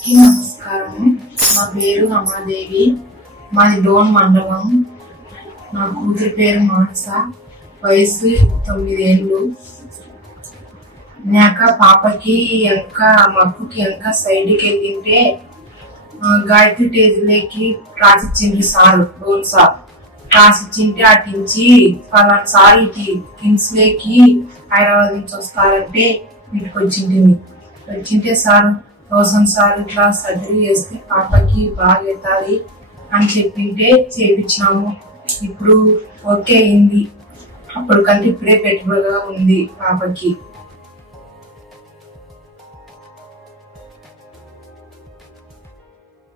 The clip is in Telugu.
అందరికీ నమస్కారం. నా పేరు రమాదేవి. మాది డోన్ మండలం. నా కూతురి పేరు మానస. వయసు 9 ఏళ్ళు. నాక పాపకి మక్కుకి సైడ్కి వెళ్ళింటే గాయత్రి టేజ్లేకి రాసిచ్చింది సారు. డోన్ సార్ రాసిచ్చింటే అటించి ఫలానా సార్ ఇటు కిమ్స్ లేకి హైదరాబాద్ నుంచి వస్తారంటే ఇంటికి వచ్చింటే సార్ 1000 సార్ ఇట్లా సర్జరీ చేస్తే పాపకి బాగా అవుతుంది అని చెప్పింటే చేపించినాము. ఇప్పుడు ఓకే అయింది. అప్పటికంటే ఇప్పుడే పెట్టుబడిగా ఉంది పాపకి.